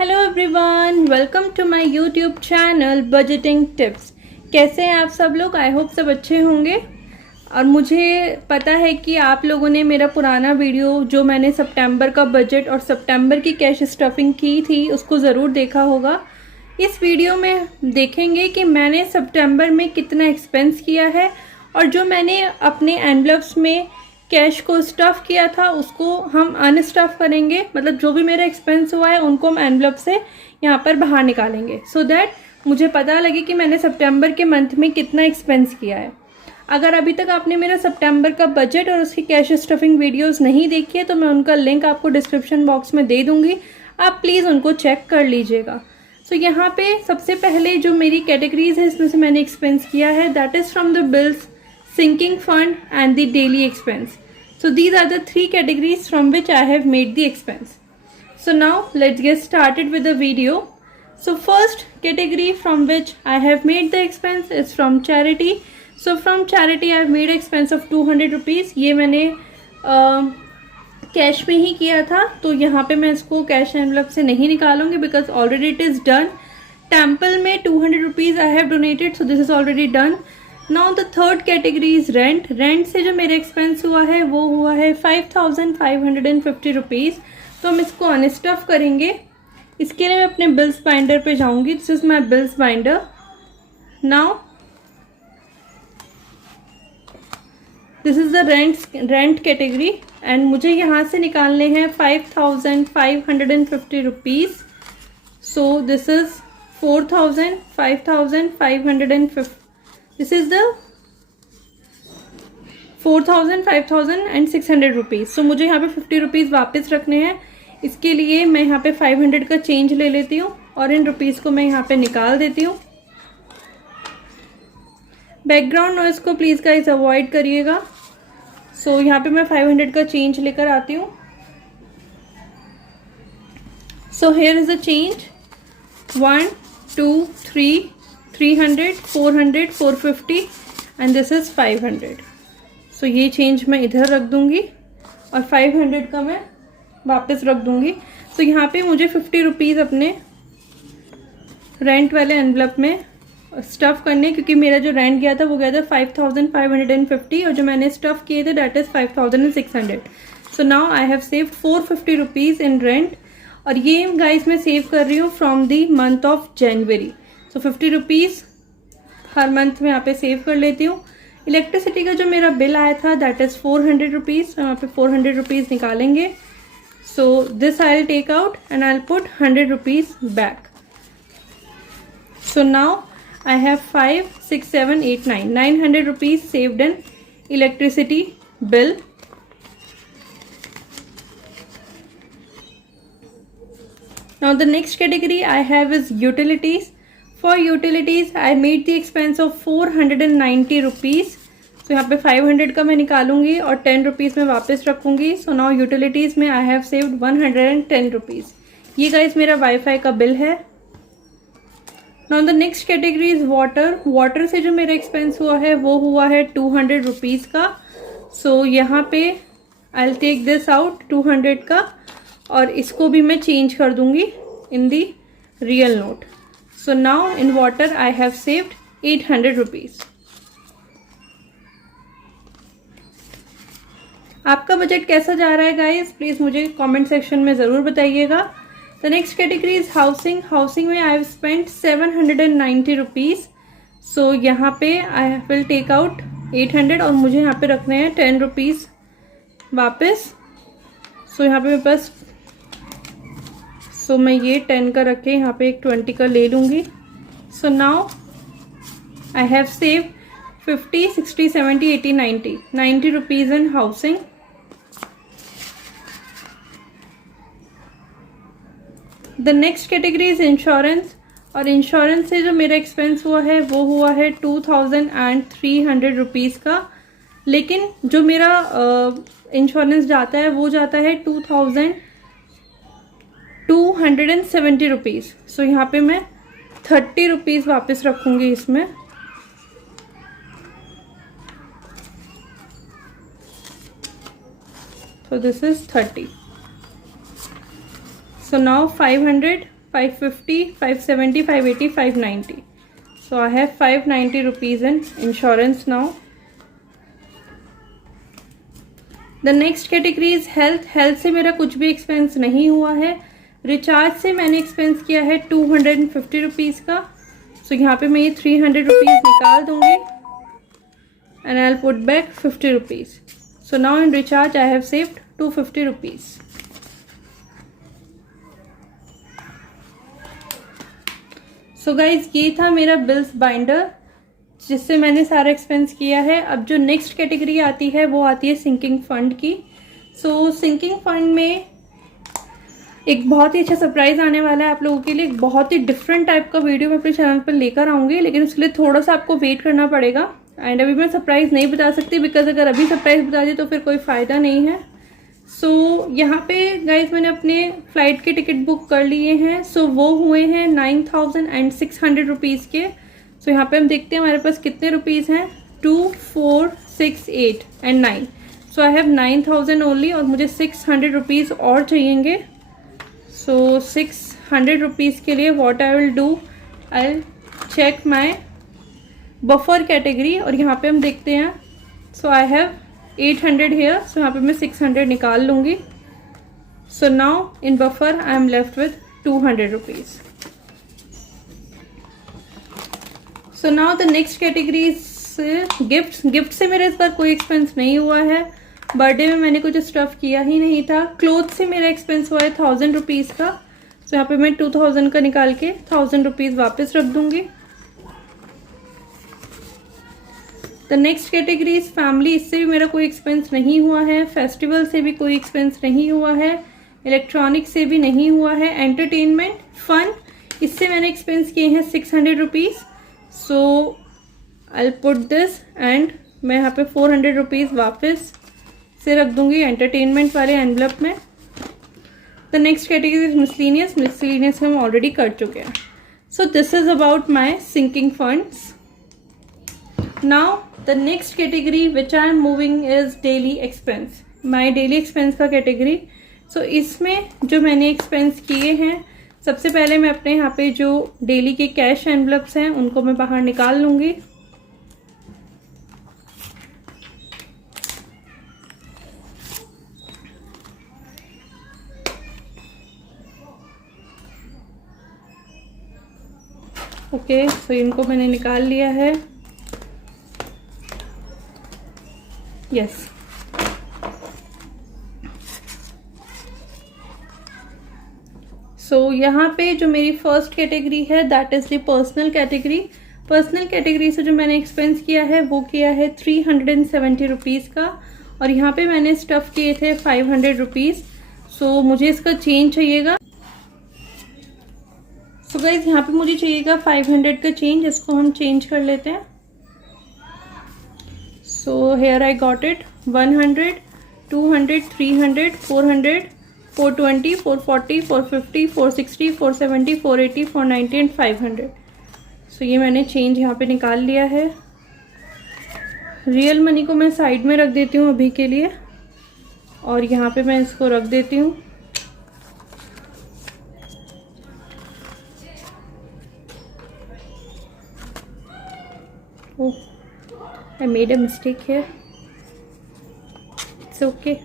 Hello everyone, welcome to my YouTube channel budgeting tips. कैसे हैं आप सब लोग? आई होप सब अच्छे होंगे। और मुझे पता है कि आप लोगों ने मेरा पुराना वीडियो जो मैंने सितंबर का बजट और सितंबर की कैश स्टफिंग की थी उसको ज़रूर देखा होगा। इस वीडियो में देखेंगे कि मैंने सितंबर में कितना एक्सपेंस किया है और जो मैंने अपने एनवलप्स में कैश को स्टफ़ किया था उसको हम अनस्टफ़ करेंगे। मतलब जो भी मेरा एक्सपेंस हुआ है उनको हम एनवलप से यहाँ पर बाहर निकालेंगे सो दैट मुझे पता लगे कि मैंने सितंबर के मंथ में कितना एक्सपेंस किया है। अगर अभी तक आपने मेरा सितंबर का बजट और उसकी कैश स्टफिंग वीडियोस नहीं देखी है तो मैं उनका लिंक आपको डिस्क्रिप्शन बॉक्स में दे दूँगी, आप प्लीज़ उनको चेक कर लीजिएगा। सो यहाँ पे सबसे पहले जो मेरी कैटेगरीज है इसमें से मैंने एक्सपेंस किया है that is from the bills, sinking fund and the daily expense. So these are the three categories from which I have made the expense. So now let's get started with the video. So first category from which I have made the expense is from charity. So from charity I have made expense of 200 rupees. ये मैंने cash में ही किया था तो यहाँ पे मैं इसको कैश एनवलप से नहीं निकालूंगी because already it is done. Temple में 200 rupees I have donated so this is already done. Now the third category is rent. Rent से जो मेरा एक्सपेंस हुआ है वो हुआ है 5550 रुपीज़। तो हम इसको अनस्टफ करेंगे। इसके लिए मैं अपने बिल्स बाइंडर पे जाऊंगी। This is my bills binder. Now this is the rent category and मुझे यहाँ से निकालने हैं 5550 rupees. So this is 5550। This is the 4,000 rupees. So मुझे यहाँ पे 50 रुपीज़ वापस रखने हैं। इसके लिए मैं यहाँ पे 500 का चेंज ले लेती हूँ और इन रुपीज़ को मैं यहाँ पे निकाल देती हूँ। बैकग्राउंड नॉइज को प्लीज़ गाइस अवॉइड करिएगा। सो यहाँ पे मैं 500 का चेंज लेकर आती हूँ। So here is the change 1 2 3 300 400 450 and this is 500। सो ये चेंज मैं इधर रख दूंगी और 500 का मैं वापस रख दूंगी। सो यहाँ पे मुझे 50 रुपीज़ अपने रेंट वाले एनवलप में स्टफ़ करने, क्योंकि मेरा जो रेंट गया था वो गया था 5550 और जो मैंने स्टफ़ किए थे that is 5600। So now I have saved 450 rupees in rent और ये गाइस मैं सेव कर रही हूँ from the month of January. So 50 rupees her month में यहाँ पे सेव कर लेती हूँ। इलेक्ट्रिसिटी का जो मेरा बिल आया था दैट इज़ 400 रुपीज़। यहाँ पे 400 रुपीज़ निकालेंगे। So this I will take out and I will put 100 rupees back. So now I have 5 6 7 8 900 rupees saved in electricity bill. Now the next category I have is utilities. For utilities I made the expense of 490 rupees. So यहाँ पे 500 का मैं निकालूंगी और 10 rupees में वापस रखूंगी। So now utilities में I have saved 110 rupees. ये गाइस मेरा वाईफाई का बिल है। Now the next category is water. Water से जो मेरा एक्सपेंस हुआ है वो हुआ है 200 रुपीज़ का। So यहाँ पे I'll take this out 200 का और इसको भी मैं चेंज कर दूंगी in the real note. So now in water I have saved 800 rupees. आपका बजट कैसा जा रहा है गाइस? प्लीज़ मुझे कमेंट सेक्शन में ज़रूर बताइएगा। The next category is housing. Housing में I have spent 790 rupees. So यहाँ पे आई विल टेक आउट 800 और मुझे यहाँ पे रखने हैं 10 रुपीज़ वापस। सो यहाँ पे मेरे पास मैं ये 10 का रखे यहाँ पे एक 20 का ले लूँगी। सो now I have save 50 60 70 80 90 rupees in housing. The next category is insurance और इंश्योरेंस से जो मेरा एक्सपेंस हुआ है वो हुआ है 2300 रुपीज़ का। लेकिन जो मेरा इंश्योरेंस जाता है वो जाता है 2270 रुपीज़। सो यहाँ पे मैं 30 रुपीज़ वापस रखूँगी इसमें। So this is 30. So now 500 550, 570, 580, 590. So I have 590 rupees in insurance now. The next category is health. Health से मेरा कुछ भी एक्सपेंस नहीं हुआ है. रिचार्ज से मैंने एक्सपेंस किया है 250 रुपीज़ का. सो यहाँ पे मैं ये 300 रुपीज़ निकाल दूंगी and I will put back 50 rupees. So now in recharge I have saved 250 rupees. So guys ये था मेरा बिल्स बाइंडर जिससे मैंने सारा एक्सपेंस किया है. अब जो नेक्स्ट कैटेगरी आती है वो आती है सिंकिंग फंड की. सो सिंकिंग फंड में एक बहुत ही अच्छा सरप्राइज आने वाला है आप लोगों के लिए. एक बहुत ही डिफरेंट टाइप का वीडियो मैं अपने चैनल पर लेकर आऊँगी, लेकिन उसके लिए थोड़ा सा आपको वेट करना पड़ेगा. एंड अभी मैं सरप्राइज नहीं बता सकती बिकॉज अगर अभी सरप्राइज बता दी तो फिर कोई फ़ायदा नहीं है. सो यहाँ पे गाइज मैंने अपने फ़्लाइट के टिकट बुक कर लिए हैं. सो वो हुए हैं 9600 रुपीज़ के. सो यहाँ पे हम देखते हैं हमारे पास कितने रुपीज़ हैं. 2, 4, 6, 8 and 9. So I have 9000 only और मुझे 600 रुपीज़ और चाहिएंगे. सो 600 रुपीज़ के लिए what I will do, I will check my buffer category और यहाँ पे हम देखते हैं. सो आई हैव 800 हेयर. सो यहाँ पे मैं 600 निकाल लूँगी. सो now in buffer I am left with 200 rupees. So now the next category is gifts. Gift से मेरा इस बार कोई एक्सपेंस नहीं हुआ है. बर्थडे में मैंने कुछ स्टफ किया ही नहीं था. क्लोथ से मेरा एक्सपेंस हुआ है 1000 रुपीज़ का. सो यहाँ पे मैं 2000 का निकाल के 1000 रुपीज़ वापस रख दूंगी. The next category is family. इससे भी मेरा कोई एक्सपेंस नहीं हुआ है. फेस्टिवल से भी कोई एक्सपेंस नहीं हुआ है. इलेक्ट्रॉनिक से भी नहीं हुआ है. एंटरटेनमेंट फन इससे मैंने एक्सपेंस किए हैं 600 rupees. So I will put this and मैं यहाँ पे 400 रुपीज़ वापस से रख दूंगी एंटरटेनमेंट वाले एनवलप में. The next category is miscellaneous. Miscellaneous हम ऑलरेडी कर चुके हैं. So this is about my sinking funds. Now the next category which I am moving is daily expense. My daily expense का कैटेगरी. सो इसमें जो मैंने expense किए हैं, सबसे पहले मैं अपने यहाँ पे जो डेली के कैश एनवलप्स हैं उनको मैं बाहर निकाल लूँगी. ओके, सो इनको मैंने निकाल लिया है. यस. सो यहाँ पे जो मेरी फर्स्ट कैटेगरी है that is the personal category. Personal category से जो मैंने एक्सपेंस किया है वो किया है 370 रुपीज़ का और यहाँ पे मैंने स्टफ़ किए थे 500 रुपीज़. सो मुझे इसका चेंज चाहिएगा. सो गाइज यहाँ पे मुझे चाहिएगा 500 का चेंज. इसको हम चेंज कर लेते हैं. So here I got it. 100, 200, 300, 400, 420, 440, 450, 460, 470, 480, 490 and 500. सो ये मैंने चेंज यहाँ पे निकाल लिया है. रियल मनी को मैं साइड में रख देती हूँ अभी के लिए और यहाँ पे मैं इसको रख देती हूँ. Oh, I made a mistake here. It's okay.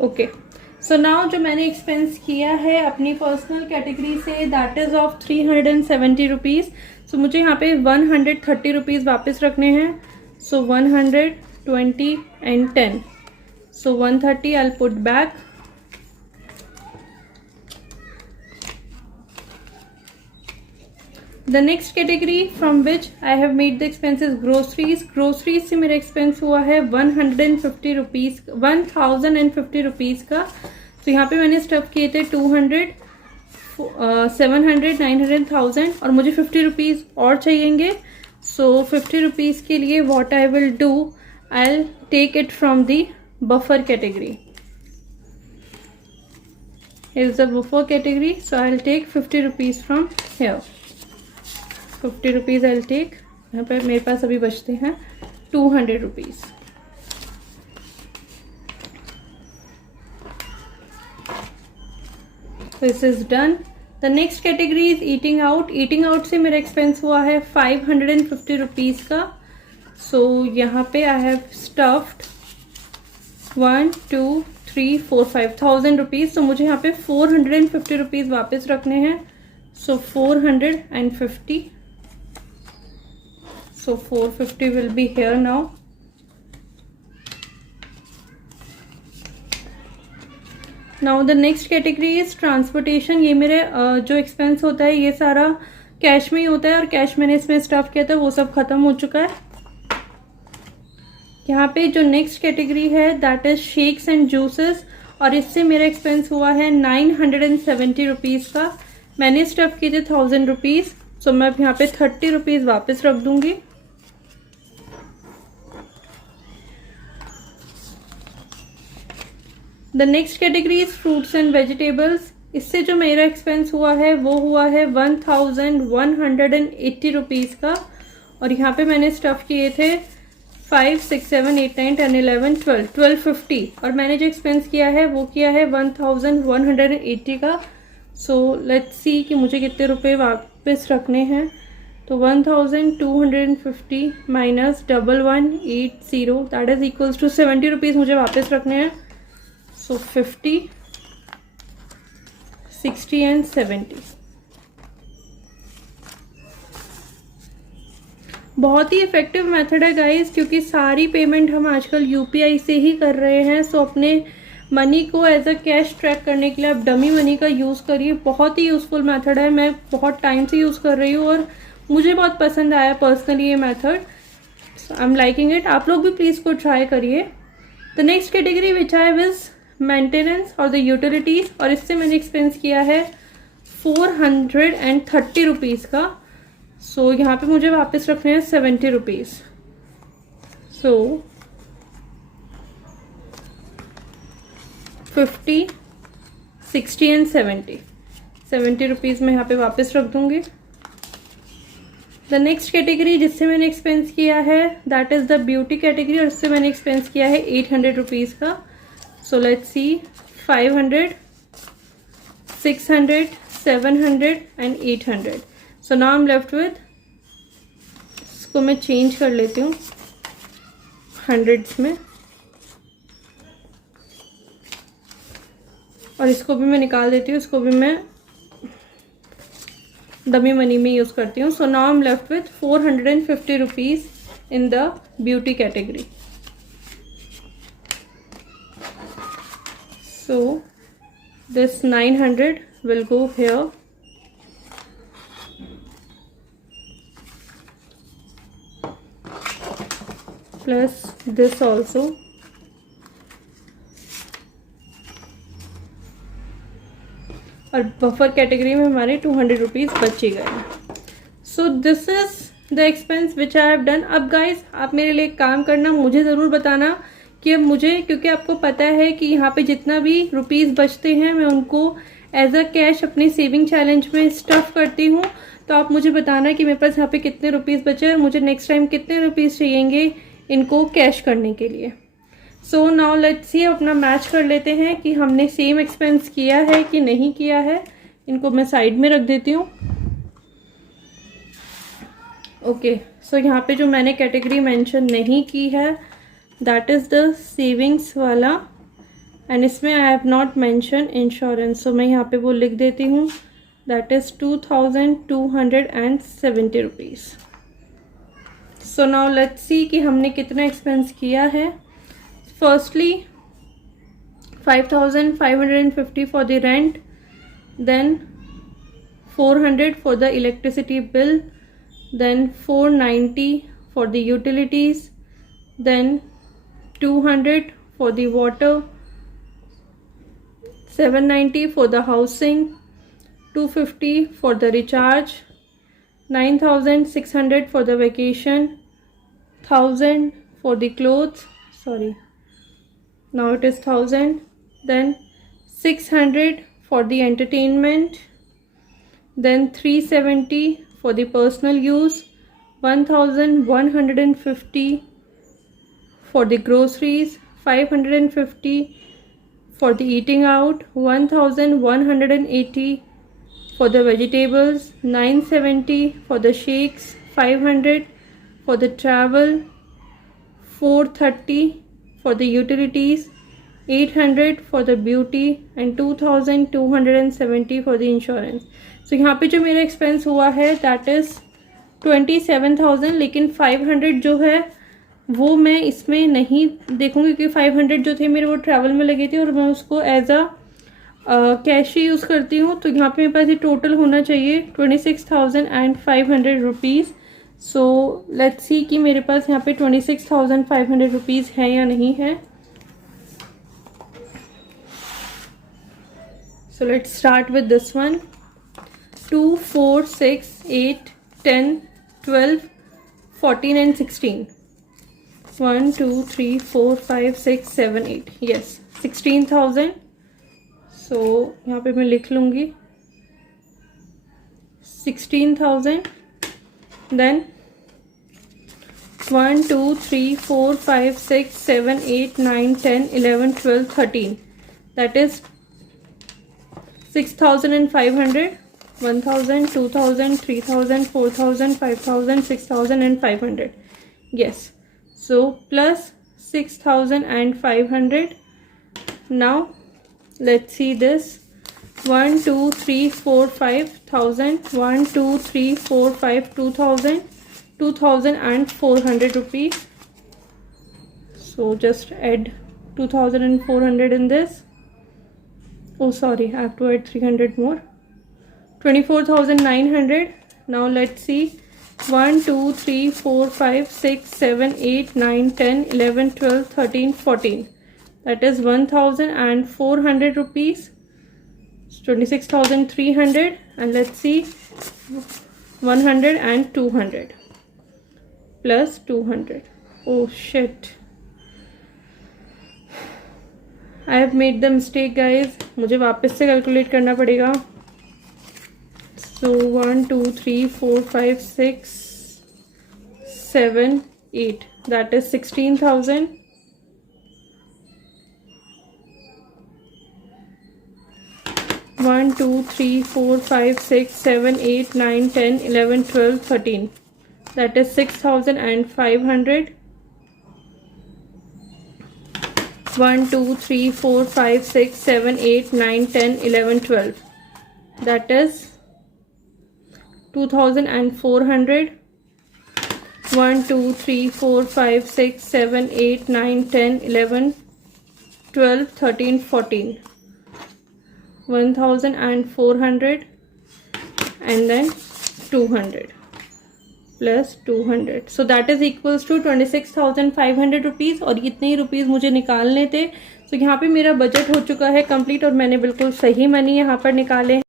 Okay. So now जो मैंने एक्सपेंस किया है अपनी पर्सनल कैटेगरी से that is of 370 rupees. So मुझे यहाँ पे 130 रुपीज़ वापस रखने हैं. So 100, 20 and 10. So 130 I will put back. The next category from which I have made the expenses groceries. Groceries से मेरा एक्सपेंस हुआ है 150 रुपीज़ 1050 रुपीज़ का. तो यहाँ पे मैंने स्टफ़ किए थे 200, 700, 900, 1000 और मुझे 50 रुपीज़ और चाहिएंगे. सो 50 रुपीज़ के लिए what I will do, I will take it from the buffer category. Here is the buffer category. So I will take 50 rupees from here. 50 rupees I take. यहाँ पर मेरे पास अभी बचते हैं 200 rupees. This is done. The next category is eating out. Eating out से मेरा expense हुआ है 550 रुपीज़ का। सो यहाँ पे आई हैव स्टफ्ड 1 2 3 4 5,000 रुपीज़। तो मुझे यहाँ पे 450 रुपीज़ वापस रखने हैं। सो 450, सो 450 will be here now. Now the next category is transportation. ये मेरे जो एक्सपेंस होता है ये सारा कैश में ही होता है, और कैश मैंने इसमें स्टफ किया था वो सब खत्म हो चुका है। यहाँ पे जो नेक्स्ट कैटेगरी है that is shakes and juices, और इससे मेरा एक्सपेंस हुआ है 970 रुपीज़ का। मैंने स्टफ किए थे 1000 रुपीज़। सो मैं अब यहाँ पे 30 रुपीज़ वापस रख दूंगी। The next category is fruits and vegetables. इससे जो मेरा एक्सपेंस हुआ है वो हुआ है 1180 रुपीज़ का, और यहाँ पे मैंने स्टफ किए थे 5 6 7 8 9 10 11 12 1250, और मैंने जो एक्सपेंस किया है वो किया है 1180 का। सो लेट्स सी कि मुझे कितने रुपए वापस रखने हैं। तो 1250 minus 1180 that is equals to 70 rupees मुझे वापस रखने हैं। So 50 60 and 70। बहुत ही इफेक्टिव मेथड है गाइस, क्योंकि सारी पेमेंट हम आजकल यूपीआई से ही कर रहे हैं। सो अपने मनी को एज अ कैश ट्रैक करने के लिए आप डमी मनी का यूज़ करिए। बहुत ही यूज़फुल मेथड है, मैं बहुत टाइम से यूज़ कर रही हूँ और मुझे बहुत पसंद आया पर्सनली ये method. I am liking it. आप लोग भी प्लीज़ को ट्राई करिए। The next category which I was maintenance और द यूटिलिटीज़, और इससे मैंने एक्सपेंस किया है 430 रुपीज़ का। सो यहाँ पे मुझे वापस रखने हैं 70 रुपीज़। सो 50 60 एंड 70 रुपीज़ मैं यहाँ पे वापस रख दूंगी। द नेक्स्ट कैटेगरी जिससे मैंने एक्सपेंस किया है that is the beauty category, और इससे मैंने एक्सपेंस किया है 800 रुपीज़ का। So let's see 500 600 700 and 800। So now I am left with, इसको मैं चेंज कर लेती हूँ हंड्रेड्स में, और इसको भी मैं निकाल देती हूँ, इसको भी मैं डमी मनी में यूज़ करती हूँ। सो now I am left with 450 rupees in the beauty category. So this 900 will go here, plus this also, और बफर कैटेगरी में हमारे 200 रुपीज़ बच ही गए हैं। So this is the expense which I have done. अब guys आप मेरे लिए एक काम करना, मुझे ज़रूर बताना कि अब मुझे, क्योंकि आपको पता है कि यहाँ पे जितना भी रुपीज़ बचते हैं मैं उनको एज अ कैश अपने सेविंग चैलेंज में स्टफ करती हूँ। तो आप मुझे बताना कि मेरे पास यहाँ पे कितने रुपीज़ बचे और मुझे नेक्स्ट टाइम कितने रुपीज़ चाहिएंगे इनको कैश करने के लिए। सो नाउ लेट्स सी, अपना मैच कर लेते हैं कि हमने सेम एक्सपेंस किया है कि नहीं किया है। इनको मैं साइड में रख देती हूँ। ओके, सो यहाँ पे जो मैंने कैटेगरी मेंशन नहीं की है दैट इज़ द सेविंग्स वाला, एंड इसमें I have not mention insurance. So मैं यहाँ पे वो लिख देती हूँ, that is 2270 rupees. So now let's see कि हमने कितना एक्सपेंस किया है। Firstly 5550 for the rent, then 400 for the electricity bill, then 490 for the utilities, then 200 for the water, 790 for the housing, 250 for the recharge, 9600 for the vacation, 1000 for the clothes, sorry, now it is 1000, then 600 for the entertainment, then 370 for the personal use, 1150 for the groceries, 550 For the eating out, 1180. For the vegetables, 970. For the shakes, 500. For the travel, 430. For the utilities, 800. For the beauty and 2270 for the insurance. So यहाँ पे जो मेरा expense हुआ है that is 27,000, लेकिन 500 जो है वो मैं इसमें नहीं देखूंगी क्योंकि 500 जो थे मेरे वो ट्रैवल में लगे थे और मैं उसको एज अ कैश ही यूज़ करती हूँ। तो यहाँ पे मेरे पास ये टोटल होना चाहिए 26,500 रुपीज़। सो लेट्स सी कि मेरे पास यहाँ पे 26,500 रुपीज़ है या नहीं है। So let's start with this one. 2, 4, 6, 8, 10, 12, 14 and 16. 1, 2, 3, 4, 5, 6, 7, 8. Yes, 16,000. So यहाँ पे मैं लिख लूँगी 16,000. Then 1, 2, 3, 4, 5, 6, 7, 8, 9, 10, 11, 12, 13. That is 6,500. 1,000, 2,000, 3,000, 4,000, 5,000, 6,500. Yes. So plus 6,500. Now let's see this. 1, 2, 3, 4, 5,000. 1, 2, 3, 4, 5, 2,000. 2,400 rupees. So just add 2,400 in this. Oh sorry, I have to add 300 more. 24,900. Now let's see. 1, 2, 3, 4, 5, 6, 7, 8, 9, 10, 11, 12, 13, 14. That is 1,400 rupees. 26,300. And let's see. 100 and 200. Plus 200. Oh shit. I have made the mistake guys. मुझे वापस से calculate करना पड़ेगा. So 1, 2, 3, 4, 5, 6, 7, 8. That is 16,000. 1, 2, 3, 4, 5, 6, 7, 8, 9, 10, 11, 12, 13. That is 6,500. 1, 2, 3, 4, 5, 6, 7, 8, 9, 10, 11, 12. That is 2,400. 1, 2, 3, 4, 5, 6, 7, 8, 9, 10, 11, 12, 13, 14. 1,400 and then 200 plus 200. So that is equals to 26,500 rupees. और इतने ही rupees मुझे निकालने थे। तो यहाँ पे मेरा बजट हो चुका है कंप्लीट और मैंने बिल्कुल सही मनी यहाँ पर निकाले।